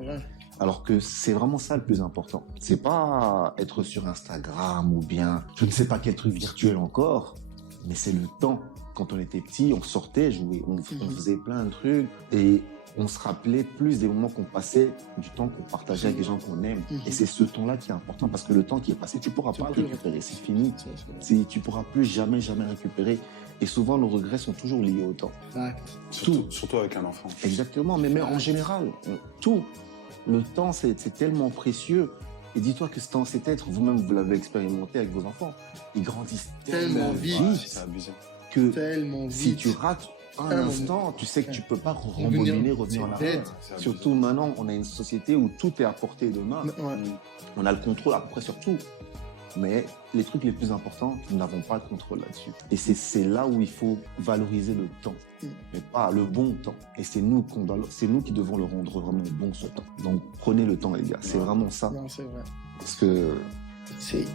Alors que c'est vraiment ça le plus important. C'est pas être sur Instagram ou bien je ne sais pas quel truc virtuel encore, mais c'est le temps. Quand on était petit, on sortait, jouait, on faisait plein de trucs et on se rappelait plus des moments qu'on passait, du temps qu'on partageait avec les gens qu'on aime. Et c'est ce temps-là qui est important parce que le temps qui est passé, tu pourras pas le récupérer, c'est fini. Tu pourras plus jamais récupérer. Et souvent, nos regrets sont toujours liés au temps. Surtout avec un enfant. Exactement, mais en général, tout. Le temps, c'est tellement précieux. Et dis-toi que cet être, vous-même, vous l'avez expérimenté avec vos enfants. Ils grandissent tellement vite que si tu rates un instant, tu sais que tu peux pas revenir en arrière. Surtout maintenant, on a une société où tout est à portée de main. On a le contrôle à peu près sur tout. Mais les trucs les plus importants, nous n'avons pas le contrôle là-dessus. Et c'est là où il faut valoriser le temps, mais pas le bon temps. Et c'est nous qui devons le rendre vraiment bon, ce temps. Donc prenez le temps, les gars. C'est vraiment ça. Non, c'est vrai. Parce que... c'est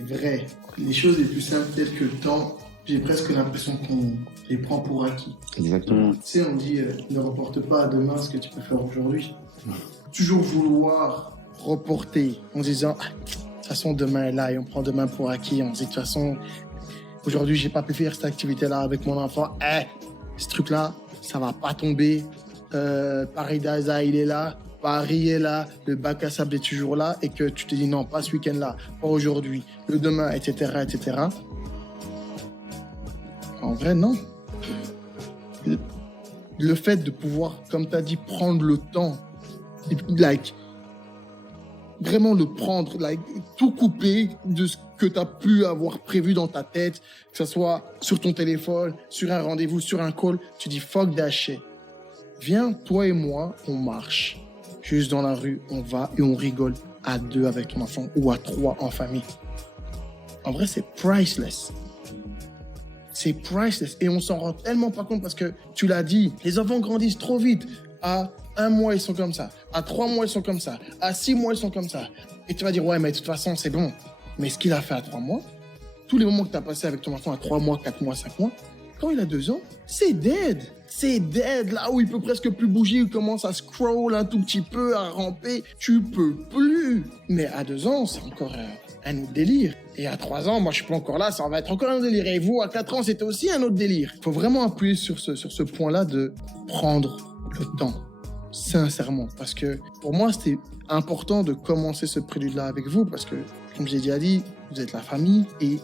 vrai. Les choses les plus simples, telles que le temps, j'ai presque l'impression qu'on les prend pour acquis. Exactement. Tu sais, on dit, ne reporte pas à demain ce que tu peux faire aujourd'hui. Toujours vouloir reporter en disant de toute façon demain est là et on prend demain pour acquis, on se dit de toute façon aujourd'hui j'ai pas pu faire cette activité là avec mon enfant, ce truc là ça va pas tomber, Paris Daza il est là, Paris est là, le bac à sable est toujours là et que tu te dis non pas ce week-end là, pas aujourd'hui, le demain, etc. En vrai non. Le fait de pouvoir, comme tu as dit, prendre le temps, vraiment le prendre, tout couper de ce que tu as pu avoir prévu dans ta tête, que ce soit sur ton téléphone, sur un rendez-vous, sur un call, tu dis fuck that shit. Viens, toi et moi, on marche. Juste dans la rue, on va et on rigole à 2 avec ton enfant ou à 3 en famille. En vrai, c'est priceless. C'est priceless. Et on s'en rend tellement pas compte parce que, tu l'as dit, les enfants grandissent trop vite. À 1 mois, ils sont comme ça. À 3 mois, ils sont comme ça. À 6 mois, ils sont comme ça. Et tu vas dire, ouais, mais de toute façon, c'est bon. Mais ce qu'il a fait à 3 mois, tous les moments que tu as passé avec ton enfant à 3 mois, 4 mois, 5 mois, quand il a 2 ans, c'est dead. C'est dead. Là où il peut presque plus bouger, il commence à scroll un tout petit peu, à ramper. Tu peux plus. Mais à 2 ans, c'est encore un autre délire. Et à 3 ans, moi, je suis pas encore là, ça va être encore un autre délire. Et vous, à 4 ans, c'était aussi un autre délire. Il faut vraiment appuyer sur ce point-là de prendre le temps. Sincèrement. Parce que pour moi, c'était important de commencer ce prélude-là avec vous. Parce que, comme j'ai déjà dit, vous êtes la famille. Et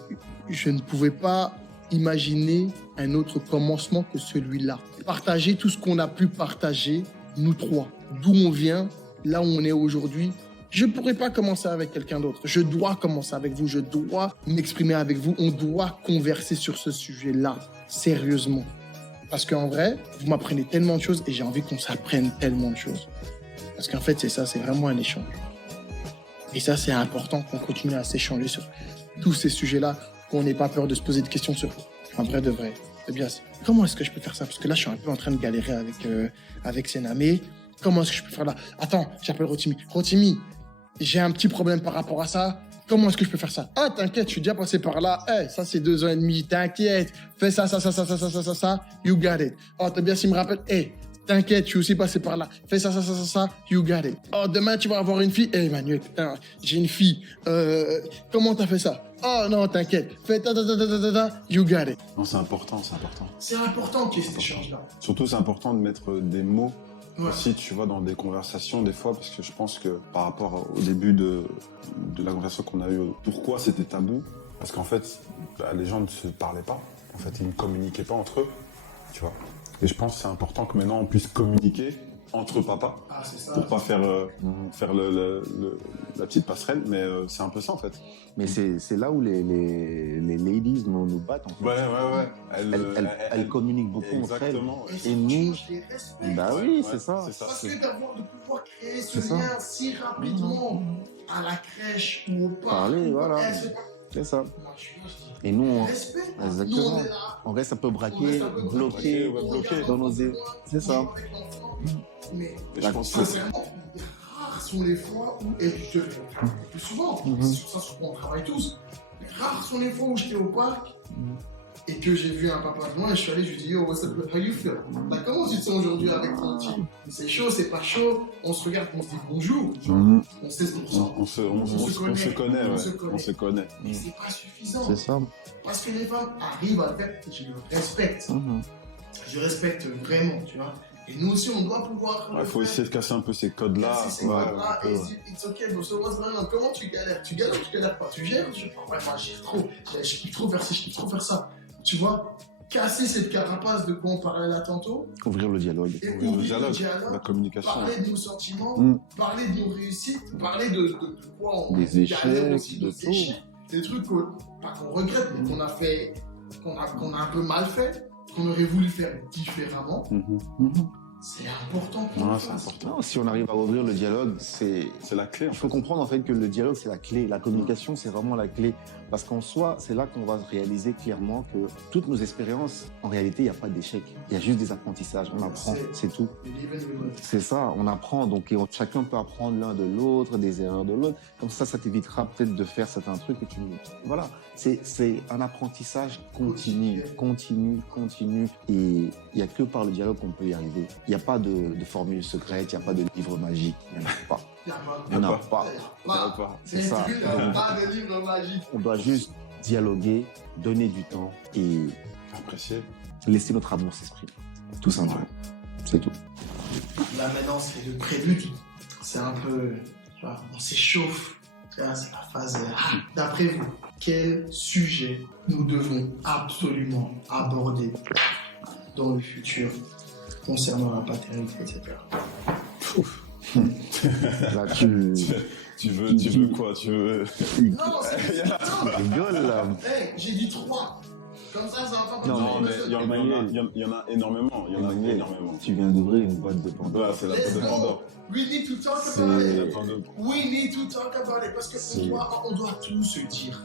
je ne pouvais pas imaginer un autre commencement que celui-là. Partager tout ce qu'on a pu partager, nous 3. D'où on vient, là où on est aujourd'hui. Je ne pourrais pas commencer avec quelqu'un d'autre. Je dois commencer avec vous. Je dois m'exprimer avec vous. On doit converser sur ce sujet-là. Sérieusement. Parce qu'en vrai, vous m'apprenez tellement de choses et j'ai envie qu'on s'apprenne tellement de choses. Parce qu'en fait, c'est ça, c'est vraiment un échange. Et ça, c'est important qu'on continue à s'échanger sur tous ces sujets-là, qu'on n'ait pas peur de se poser des questions sur un vrai de vrai. C'est bien, comment est-ce que je peux faire ça? Parce que là, je suis un peu en train de galérer avec Sénamé. Comment est-ce que je peux faire là? Attends, j'appelle Rotimi. Rotimi, j'ai un petit problème par rapport à ça. Comment est-ce que je peux faire ça? Ah, t'inquiète, je suis déjà passé par là. Ça, c'est 2 ans et demi. T'inquiète. Fais ça. You got it. Oh, t'as bien, s'il me rappelle. T'inquiète, je suis aussi passé par là. Fais ça. You got it. Oh, demain, tu vas avoir une fille. Manuel, putain, j'ai une fille. Comment t'as fait ça? Oh non, t'inquiète. Fais you got it. Non, c'est important, c'est important. C'est important qu'il y ait cet échange-là. Surtout, c'est important de mettre des mots Ouais. aussi, tu vois, dans des conversations, des fois, parce que je pense que par rapport au début de la conversation qu'on a eue, pourquoi c'était tabou? Parce qu'en fait, les gens ne se parlaient pas. En fait, ils ne communiquaient pas entre eux, tu vois. Et je pense que c'est important que maintenant on puisse communiquer entre papas Ah, c'est ça. pour pas faire la petite passerelle, mais c'est un peu ça en fait. Mais c'est là où les ladies nous battent, en fait. Ouais. Elles communiquent beaucoup entre elles. Exactement. ouais. Et nous, je les respecte. bah Ouais, oui, ouais, c'est ça. c'est ça. Parce c'est- que de pouvoir créer ce C'est ça. lien si rapidement à la crèche ou au parc. Parler, voilà. C'est ça. Et nous, on Respect. Exactement. Nous, on est là. on reste un peu On braqué, reste un peu bloqué ouais, bloqué. dans nos ailes. C'est ça. Mais Et je pense que sincèrement, rares sont les fois où, et je te le plus souvent, Mhm. c'est sur ça sur quoi on travaille tous, mais rares sont les fois où j'étais au parc et que j'ai vu un papa de moi et je suis allé, je lui ai dit, yo, what's up, how you feel? Là, comment tu te sens aujourd'hui avec ton petit? C'est chaud, c'est pas chaud, on se regarde, on se dit bonjour, genre, Mhm. on sait ce qu'on ressent. on se connaît, on ouais. se connaît. On se connaît. Mais c'est pas suffisant. C'est ça. Parce que les femmes arrivent à le faire, je le respecte. Mhm. Je respecte vraiment, tu vois. Et nous aussi, on doit pouvoir. Il faut essayer de casser un peu ces codes-là. Casser ces Ouais, codes-là, ouais. et it's ok, bon, so what's going on? Comment tu galères? Tu galères ou tu galères pas? Tu gères ou tu gères pas? Ouais, moi, je kiffe trop faire ci, je kiffe trop faire ça. Tu vois, casser cette carapace de quoi on parlait là tantôt, Ouvrir le dialogue. et Ouvrir le ouvrir le dialogue, la communication. parler de nos sentiments, Mm. parler de nos réussites, parler de quoi on Des galère échecs, aussi, de nos tout. échecs, des trucs pas qu'on regrette, mais qu'on a fait, qu'on a un peu mal fait, qu'on aurait voulu faire différemment. Mhm. Mhm. C'est important qu'on Ouais, le c'est fasse. important. Non, si on arrive à ouvrir le dialogue, c'est C'est la clé en il faut fait. comprendre en fait que le dialogue c'est la clé, la communication c'est vraiment la clé parce qu'en soi c'est là qu'on va réaliser clairement que toutes nos expériences en réalité il n'y a pas d'échec, il y a juste des apprentissages, on apprend, c'est tout. C'est ça, on apprend donc chacun peut apprendre l'un de l'autre, des erreurs de l'autre, comme ça t'évitera peut-être de faire certains trucs que tu voilà, c'est un apprentissage continu et il n'y a que par le dialogue qu'on peut y arriver. Il n'y a pas de formule secrète, il n'y a pas de livre magique, il n'y en a pas. Il n'y en a pas. C'est ça. Il n'y a pas de livre magique. On doit juste dialoguer, donner du temps et Apprécier. laisser notre amour s'exprimer. Tout simplement. C'est tout. Là maintenant, c'est le prélude. C'est un peu, tu vois, on s'échauffe. Là, c'est la phase. D'après vous, quel sujet nous devons absolument aborder dans le futur concernant la paternité, etc. Là, tu Tu veux quoi? Tu veux. Non, c'est non. rigoles là. Hey, j'ai dit 3. Comme ça va pas Non, Non, mais il y en a énormément. Il y en a Emmanuel, énormément. tu viens d'ouvrir une boîte de Pandore. Ouais, c'est la Let's boîte de go. Pandore. We need to talk C'est- about La it. boîte de- We need to talk about it. Parce C'est- qu'on doit tout se dire.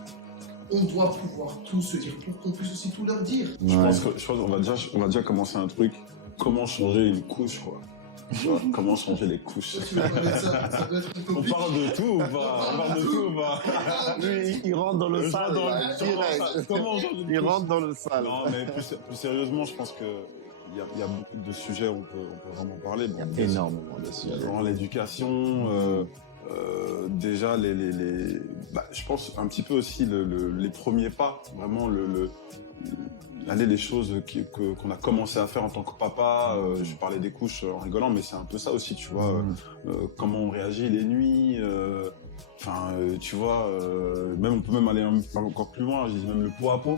On doit pouvoir tout se dire pour qu'on puisse aussi tout leur dire. Je Ouais. pense qu'on va déjà commencer un truc. Comment changer une couche, quoi. Tu vois, comment changer les couches. Tu veux parler de ça, ça doit être un On topic. parle de tout ou pas? On parle de tout ou pas? Lui, il rentre dans le Je sale. rentre dans là, le- direct. Comment changer une Il couche? rentre dans le sale. Non, mais plus sérieusement, je pense que il y a beaucoup de sujets où on peut vraiment parler. Bon, Il y a énormément de Il y a sujets. vraiment l'éducation, déjà je pense un petit peu aussi les premiers pas, vraiment les choses qu'on a commencé à faire en tant que papa. Je parlais des couches en rigolant, mais c'est un peu ça aussi, tu vois. Comment on réagit les nuits. Tu vois, on peut même aller encore plus loin. Je dis même le pot à pot.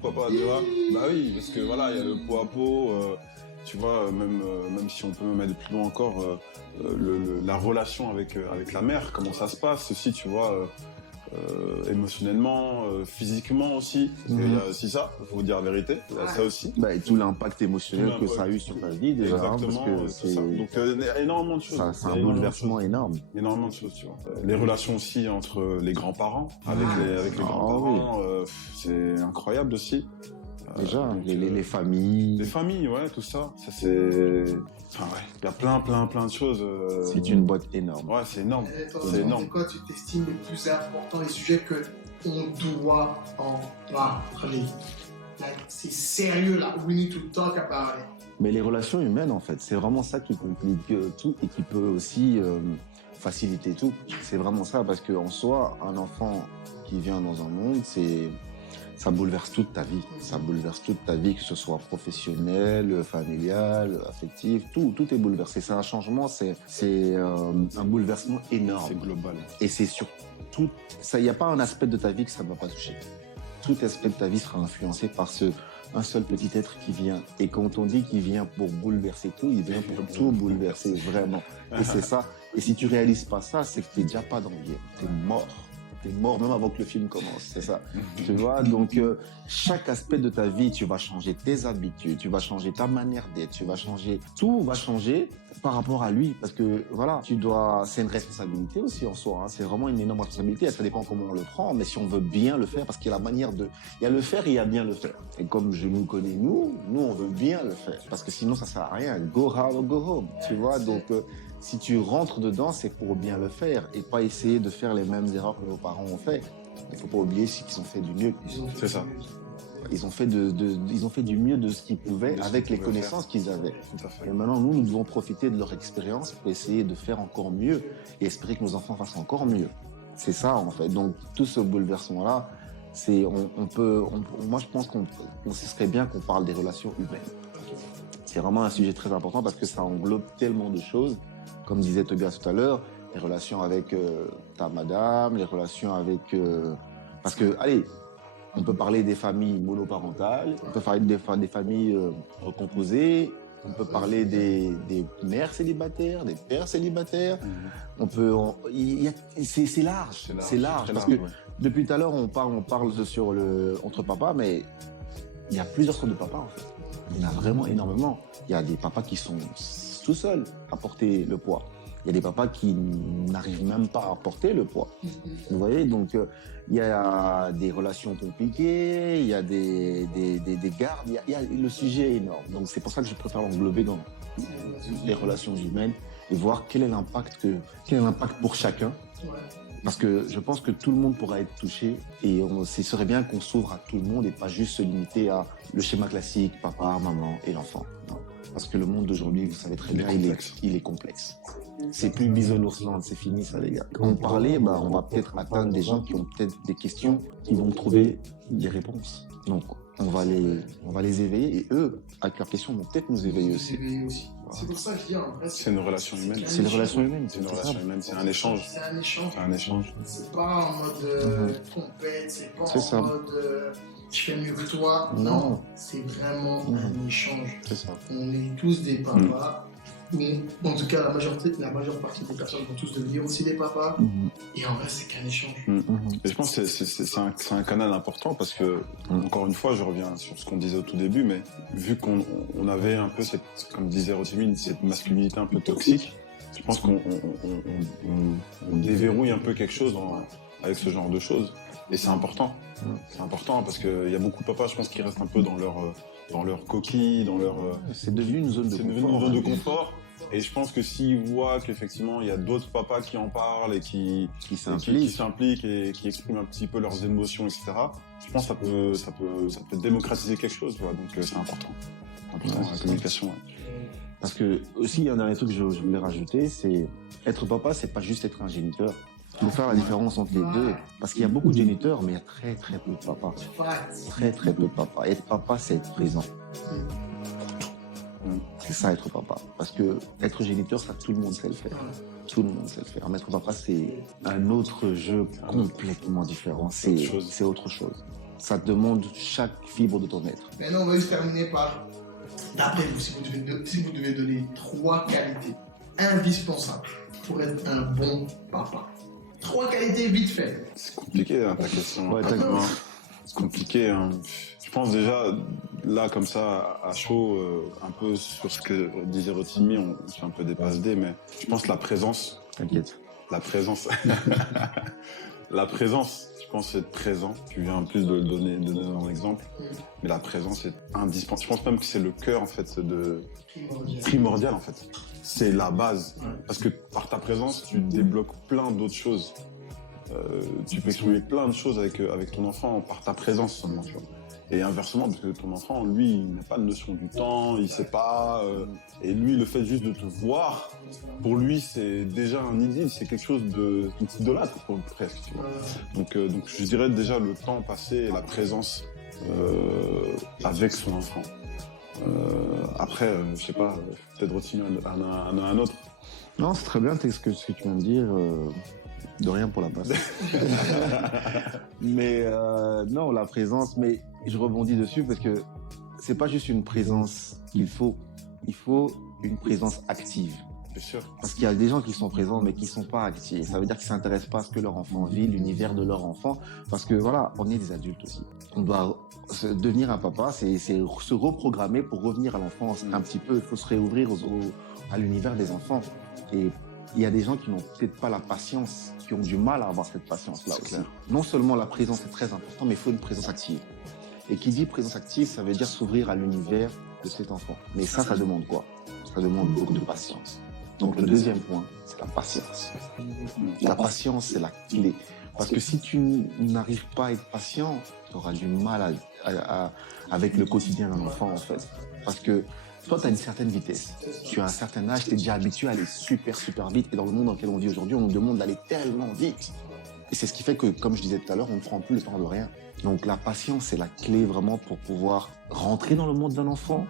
Pourquoi pas, tu vois? Bah oui, parce que voilà, il y a le pot à pot. Tu vois, même si on peut même aller plus loin encore, la relation avec la mère, comment ça se passe aussi, tu vois, émotionnellement, physiquement aussi. Parce qu'il y a aussi ça, il faut vous dire la vérité, il y a ça aussi. Bah, et tout l'impact émotionnel Tout que ça a eu sur ta vie déjà. Hein, Exactement, parce que c'est ça. Donc énormément de choses. ça, c'est Il y a un énormément de bouleversement choses. énorme. Énormément de choses, tu vois. Les relations aussi entre les grands-parents, avec les Ah, grands-parents, c'est incroyable aussi. Déjà, Donc, les familles. les familles, ouais, tout ça. Ça c'est. Enfin, ouais, il y a plein de choses. C'est une boîte énorme. Ouais, c'est énorme. Et toi, C'est énorme. c'est quoi tu t'estimes les plus importants, les sujets que on doit en parler? Like, c'est sérieux là. We need to talk about it. Mais les relations humaines, en fait, c'est vraiment ça qui complique tout et qui peut aussi faciliter tout. C'est vraiment ça, parce qu'en soi, un enfant qui vient dans un monde, ça bouleverse toute ta vie. Ça bouleverse toute ta vie, que ce soit professionnel, familial, affectif, tout est bouleversé. C'est un changement, c'est un bouleversement énorme. C'est global. Et c'est sur tout, il n'y a pas un aspect de ta vie que ça ne va pas toucher. Tout aspect de ta vie sera influencé par un seul petit être qui vient. Et quand on dit qu'il vient pour bouleverser tout, il vient pour tout bouleverser, vraiment. Et c'est ça. Et si tu réalises pas ça, c'est que tu n'es déjà pas dans le bien. Tu es mort. T'es mort même avant que le film commence, c'est ça. Tu vois, donc chaque aspect de ta vie, tu vas changer tes habitudes, tu vas changer ta manière d'être, tu vas changer, tout va changer par rapport à lui, parce que voilà, c'est une responsabilité aussi en soi, hein. C'est vraiment une énorme responsabilité, ça dépend comment on le prend, mais si on veut bien le faire, parce qu'il y a la manière il y a le faire et il y a bien le faire. Et comme je nous connais, nous on veut bien le faire, parce que sinon ça sert à rien, go hard or go home, tu vois, donc si tu rentres dedans, c'est pour bien le faire et pas essayer de faire les mêmes erreurs que nos parents ont fait. Il faut pas oublier qu'ils ont fait du mieux. C'est ça. Ils ont fait du mieux de ce qu'ils pouvaient avec les connaissances qu'ils avaient. Tout à fait. Et maintenant, nous devons profiter de leur expérience pour essayer de faire encore mieux et espérer que nos enfants fassent encore mieux. C'est ça, en fait. Donc, tout ce bouleversement-là, moi, je pense ce serait bien qu'on parle des relations humaines. C'est vraiment un sujet très important parce que ça englobe tellement de choses. Comme disait Tobias tout à l'heure, les relations avec ta madame, les relations avec... parce que, allez, on peut parler des familles monoparentales, on peut parler des familles recomposées, on peut parler des mères célibataires, des pères célibataires. On peut... c'est large, c'est large. Parce que depuis tout à l'heure, on parle entre papas, mais il y a plusieurs sortes de papas, en fait. Il y en a vraiment énormément. Il y a des papas qui sont tout seuls à porter le poids. Il y a des papas qui n'arrivent même pas à porter le poids. Vous voyez, donc il y a des relations compliquées, il y a des gardes, le sujet est énorme. Donc c'est pour ça que je préfère l'englober dans les relations humaines et voir quel est l'impact pour chacun. Parce que je pense que tout le monde pourra être touché et ce serait bien qu'on s'ouvre à tout le monde et pas juste se limiter à le schéma classique, papa, maman et l'enfant. Non. Parce que le monde d'aujourd'hui, vous savez très bien, il est complexe. C'est plus bisounours, c'est fini ça les gars. Quand on parlait, on va peut-être atteindre des gens qui ont peut-être des questions, qui vont trouver des réponses. Donc on va les éveiller et eux, avec leurs questions, vont peut-être nous éveiller aussi. Voilà. C'est pour ça que je dis en vrai. C'est une relation humaine. C'est une relation humaine. C'est une relation humaine. C'est un échange. C'est un échange. C'est un échange. C'est pas en mode compète, c'est pas en mode je fais mieux que toi. Non. C'est vraiment un échange. C'est ça. On est tous des papas. En tout cas, la majeure partie des personnes vont tous devenir aussi des papas. Et en vrai, c'est qu'un échange. Et je pense que c'est un canal important parce que, encore une fois, je reviens sur ce qu'on disait au tout début, mais vu qu'on avait un peu, comme disait Rotimine, cette masculinité un peu toxique, je pense qu'on déverrouille un peu quelque chose avec ce genre de choses. Et c'est important. C'est important parce qu'il y a beaucoup de papas, je pense, qui restent un peu dans leur coquille, dans leur... C'est devenu une zone de confort. Et je pense que s'ils voient qu'effectivement il y a d'autres papas qui en parlent et qui s'impliquent et qui expriment un petit peu leurs émotions, etc., je pense que ça peut démocratiser quelque chose. Voilà. Donc c'est important. La communication. Parce que aussi, il y a un dernier truc que je voulais rajouter, c'est être papa, c'est pas juste être un géniteur. Il faut faire la différence entre les deux. Parce qu'il y a beaucoup de géniteurs, mais il y a très très peu de papas. Très très peu de papas. Être papa, c'est être présent. C'est ça, être papa. Parce que être géniteur, ça, tout le monde sait le faire. Tout le monde sait le faire. Mais être papa, c'est un autre jeu complètement différent. C'est autre chose. Ça te demande chaque fibre de ton être. Maintenant, on va juste terminer par, d'après vous, si vous devez donner 3 qualités indispensables pour être un bon papa. 3 qualités vite fait. C'est compliqué ta question. Ouais, c'est compliqué. Je pense déjà, là, comme ça, à chaud, un peu sur ce que disait Rotimi, on fait un peu des passes D, mais je pense la présence. T'inquiète. La présence. La présence, je pense être présent. Tu viens en plus de le donner un exemple. Mais la présence est indispensable. Je pense même que c'est le cœur, en fait, primordial, en fait. C'est la base. Parce que par ta présence, tu débloques plein d'autres choses. Tu peux exprimer plein de choses avec ton enfant par ta présence seulement, tu vois. Et inversement, parce que ton enfant, lui, il n'a pas de notion du temps, il sait pas. Et lui, le fait juste de te voir, pour lui, c'est déjà un idylle, c'est quelque chose d'idolâtre, presque. Tu vois. Donc, je dirais déjà le temps passé et la présence avec son enfant. Après, je sais pas, peut-être continuer un autre. Non, c'est très bien ce que tu viens de dire. De rien pour la passe. Mais non, la présence, mais je rebondis dessus parce que c'est pas juste une présence qu'il faut. Il faut une présence active. Bien sûr. Parce qu'il y a des gens qui sont présents mais qui sont pas actifs. Ça veut dire qu'ils s'intéressent pas à ce que leur enfant vit, l'univers de leur enfant. Parce que voilà, on est des adultes aussi. On doit devenir un papa, c'est se reprogrammer pour revenir à l'enfance un petit peu. Il faut se réouvrir à l'univers des enfants. Et il y a des gens qui n'ont peut-être pas la patience, qui ont du mal à avoir cette patience-là aussi. Clair. Non seulement la présence est très importante, mais il faut une présence active. Et qui dit présence active, ça veut dire s'ouvrir à l'univers de cet enfant. Mais ça demande quoi? Ça demande beaucoup de patience. Donc le deuxième point, c'est la patience. La patience, c'est la clé. Parce que si tu n'arrives pas à être patient, tu auras du mal avec le quotidien d'un enfant, en fait. Parce que toi, tu as une certaine vitesse. Tu as un certain âge, tu es déjà habitué à aller super, super vite. Et dans le monde dans lequel on vit aujourd'hui, on nous demande d'aller tellement vite. Et c'est ce qui fait que, comme je disais tout à l'heure, on ne prend plus le temps de rien. Donc la patience, c'est la clé vraiment pour pouvoir rentrer dans le monde d'un enfant,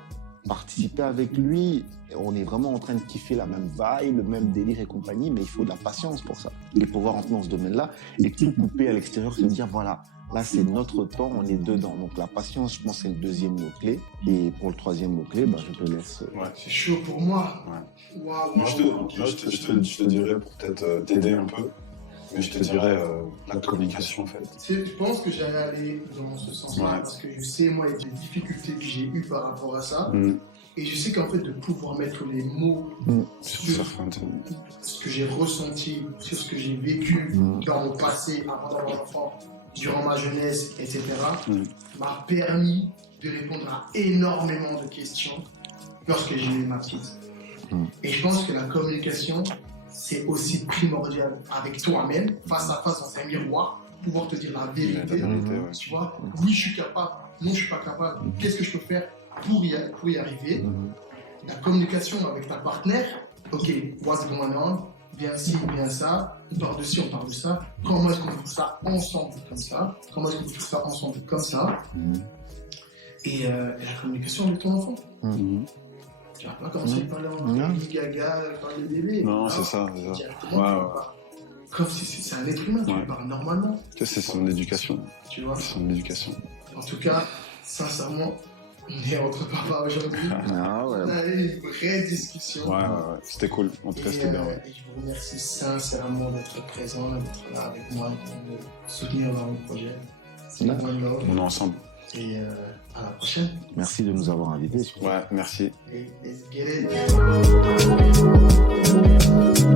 participer avec lui. On est vraiment en train de kiffer la même vibe, le même délire et compagnie, mais il faut de la patience pour ça. Et pouvoir rentrer dans ce domaine-là et tout couper à l'extérieur, se dire voilà, là c'est notre temps, on est dedans. Donc la patience, je pense, c'est le deuxième mot-clé. Et pour le troisième mot-clé, je te laisse. Ouais. C'est chaud pour moi. Ouais. Waouh. Moi, je te dirais, pour peut-être t'aider un peu, mais je te dirais la communication, en fait. Je pense que j'allais aller dans ce sens-là Ouais. parce que je sais, moi, les difficultés que j'ai eues par rapport à ça. Mm. Et je sais qu'en fait, de pouvoir mettre les mots Sur sur certains thèmes. ce que j'ai ressenti, sur ce que j'ai vécu dans mon passé, avant d'avoir un enfant, durant ma jeunesse, etc., m'a permis de répondre à énormément de questions lorsque j'ai eu ma petite. Et je pense que la communication, c'est aussi primordial avec toi-même, face à face dans un miroir, pouvoir te dire la vérité. La vérité, ouais. Tu vois, oui, je suis capable, non, je suis pas capable. Qu'est-ce que je peux faire pour y arriver? La communication avec ta partenaire, ok, what's going on? Bien ci, bien ça, on parle de ci, on parle de ça. Comment est-ce qu'on peut faire ça ensemble comme ça? Comment est-ce qu'on peut faire ça ensemble comme ça? Et la communication avec ton enfant. Tu vas pas commencer à parler en gaga, parler de bébé. Non, c'est ça. Directement, Ouais. comme si c'est un être humain, tu Ouais. parles normalement. C'est son éducation. Tu vois. C'est son éducation. En tout cas, sincèrement, on est entre papas aujourd'hui. Ah ouais. On a eu une vraie discussion. Ouais. C'était cool. En tout cas, c'était bien. Ouais. Et je vous remercie sincèrement d'être présent, d'être là avec moi, de me soutenir dans mon projet. C'est One Love. On est ensemble. Et à la prochaine. Merci de nous avoir invités. Ouais, merci. Et let's get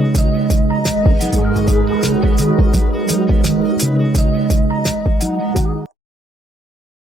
it.